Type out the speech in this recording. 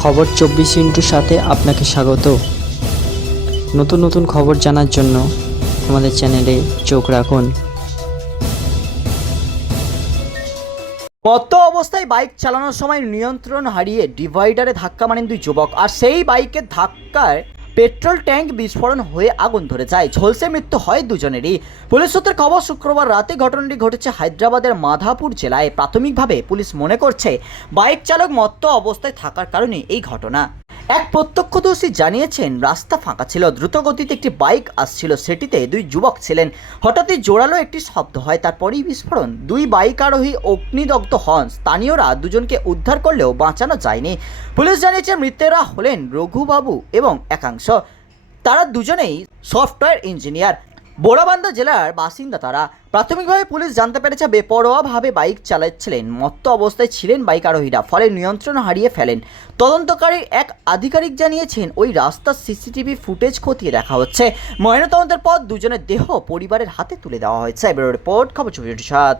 খবর চব্বিশ ইন্টুর সাথে আপনাকে স্বাগত। নতুন নতুন খবর জানার জন্য আমাদের চ্যানেলে চোখ রাখুন। মত্ত অবস্থায় বাইক চালানোর সময় নিয়ন্ত্রণ হারিয়ে ডিভাইডারে ধাক্কা মারেন দুই যুবক, আর সেই বাইকের ধাক্কায় পেট্রোল ট্যাঙ্ক বিস্ফোরণ হয়ে আগুন ধরে যায়। ঝলসে মৃত্যু হয় দুজনেরই। পুলিশ সূত্রের খবর, শুক্রবার রাতে ঘটনাটি ঘটেছে হায়দ্রাবাদের মাধাপুর জেলায়। প্রাথমিকভাবে পুলিশ মনে করছে, বাইক চালক মত্ত অবস্থায় থাকার কারণে এই ঘটনা। এক প্রত্যক্ষদর্শী জানিয়েছেন, রাস্তা ফাঁকা ছিল, দ্রুতগতিতে একটি বাইক আসছিল। সেটিতে দুই যুবক ছিলেন। হঠাৎই জোরালো একটি শব্দ হয়, তারপরেই বিস্ফোরণ। দুই বাইক আরোহী অগ্নিদগ্ধ হন। স্থানীয়রা দুজনকে উদ্ধার করলেও বাঁচানো যায়নি। পুলিশ জানিয়েছে, মৃতেরা হলেন রঘুবাবু এবং একাংশ। তারা দুজনেই সফটওয়্যার ইঞ্জিনিয়ার। বোরাবান্দা জেলার বাসিন্দা তারা প্রাথমিকভাবে পুলিশ জানতে পেরেছে বেপরোয়াভাবে বাইক চালাচ্ছিলেন। মত্ত অবস্থায় ছিলেন বাইক আরোহীরা, ফলে নিয়ন্ত্রণ হারিয়ে ফেলেন। তদন্তকারী এক আধিকারিক জানিয়েছেন, ওই রাস্তার সিসিটিভি ফুটেজ খতিয়ে দেখা হচ্ছে। ময়নাতদন্তের পর দুজনের দেহ পরিবারের হাতে তুলে দেওয়া হয়েছে। ব্যুরো রিপোর্ট, খবর চব্বিশ সাত।